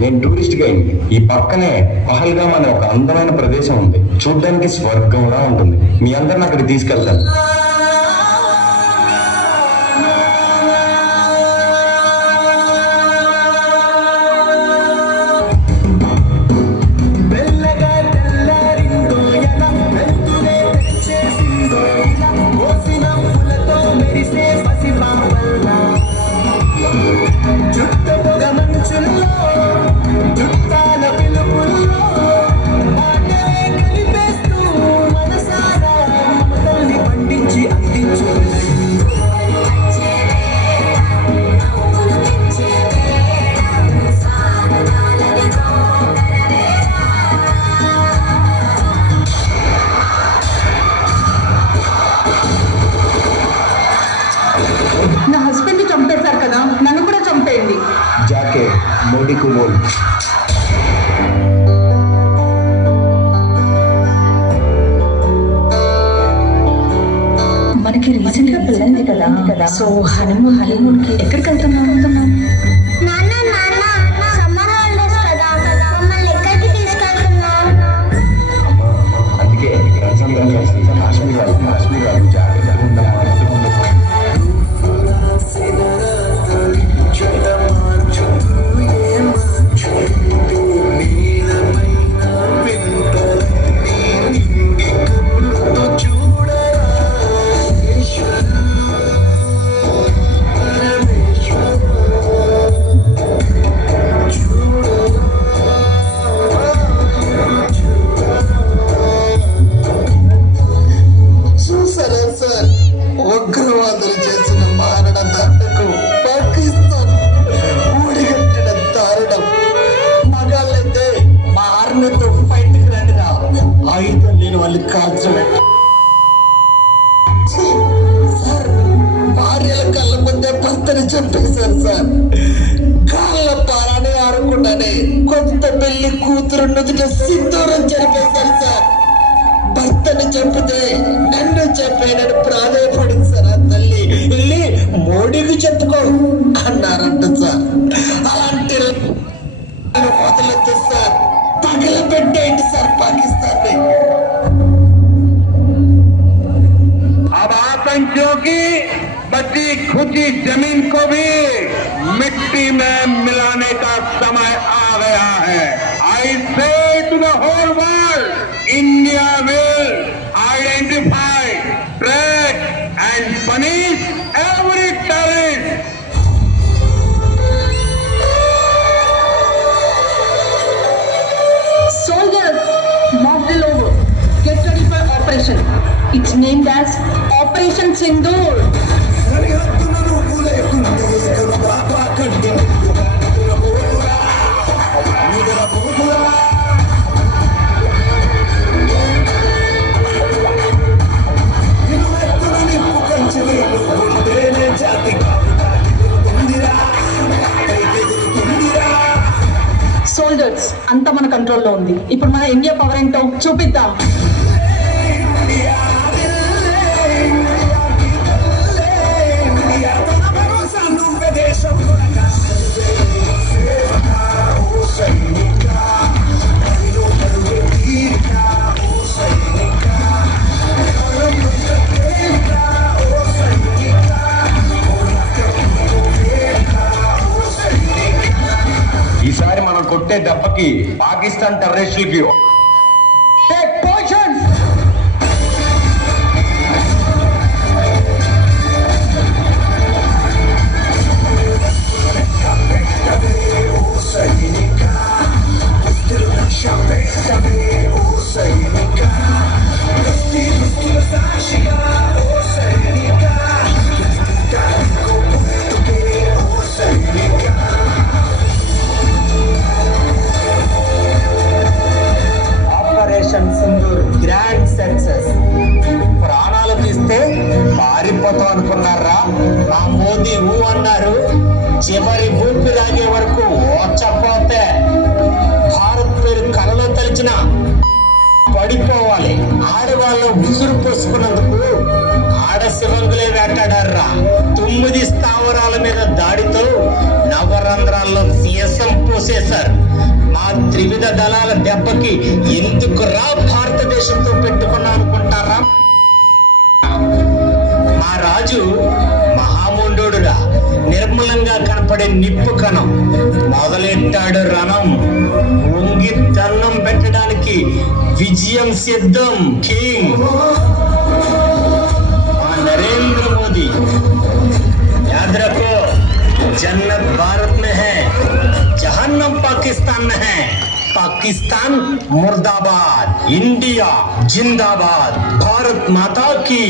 నేను tourist guide. ఈ పక్కనే పహల్గామ్ అనే ఒక అందమైన ప్రదేశం ఉంది. చూడ్డానికి స్వర్గంలా ఉంటుంది. మీ అందరిని అక్కడికి తీసుకెళ్తాను. నా హస్బెండ్ చంపేశారు కదా, నన్ను కూడా చంపేయండి. జాకే మోడీ కు బోల్. మనకి రీసెంట్ గా పెళ్ళైంది కదా, సో హనీమూన్ కి ఎక్కడికి వెళ్తున్నాం? అందుకే కాశ్మీర్ జాగ్రత్తగా ఉండమ్మా. ఉగ్రవాదులు చేసిన మారణ దండకు పాకిస్తాన్ ఊడిగట్టిన దారుణం. మగాళ్ళైతే మా ఆర్మీతో ఫైట్కి రండిరా, ఆయుధం లేని వాళ్ళు కాల్చబెట్టి. సార్, భార్యల కళ్ళ ముందే భర్తని చంపేశారు సార్. కాళ్ళ పారాని ఆడకుండానే కొత్త పెళ్లి కూతురు నుదుట సింధూరం జరిపేశారు సార్. భర్తని చంపితే నన్ను చెప్పేనని ప్రాధాయపడింది సార్. ఆ తల్లి వెళ్ళి మోడీకి చెప్పుకో అన్నారంట సార్. అలాంటి వదలొద్దు సార్, తగలబెట్టేయండి సార్ పాకిస్తాన్ ని. अब आतंकियों की बची खुची जमीन को भी मिट्टी में मिलाने का समय आ गया है. I say to the whole world, India will identify, track and punish every terrorist. Soldiers, mock drill over. Get ready for operation. It's named as Operation Sindoor. Soldiers అంతా మన కంట్రోల్లో ఉంది. ఇప్పుడు మన ఇండియా పవర్ ఏంటో చూపిద్దాం. ఈసారి మనం కొట్టే దెబ్బకి పాకిస్తాన్ టెర్రరిస్టులకి చివరి ఊపిరాగే వరకు వచ్చపోతే భారత్ పేరు కలలో తలిచిన పడిపోవాలి. ఆడవాళ్ళు ఉసురు పోసుకున్నందుకు ఆడ శివంగులే వేటాడారా. 9 స్థావరాల మీద దాడితో నవరంధ్రాల్లో సీసం పోసేశారు. మా త్రివిధ దళాల దెబ్బకి ఎందుకు రా భారతదేశంతో పెట్టుకున్నా అనుకుంటారా? మా రాజు మహామూండోడురా, నిర్మలంగా కనపడే నిప్పు కణం. మొదలెట్టాడు రణం, వంగి దన్నం పెట్టడానికి విజయం సిద్ధం. కింగ్ नरेंद्र मोदी, याद रखो जन्नत भारत में है, जहन्नम पाकिस्तान में है. पाकिस्तान मुर्दाबाद, इंडिया जिंदाबाद, भारत माता की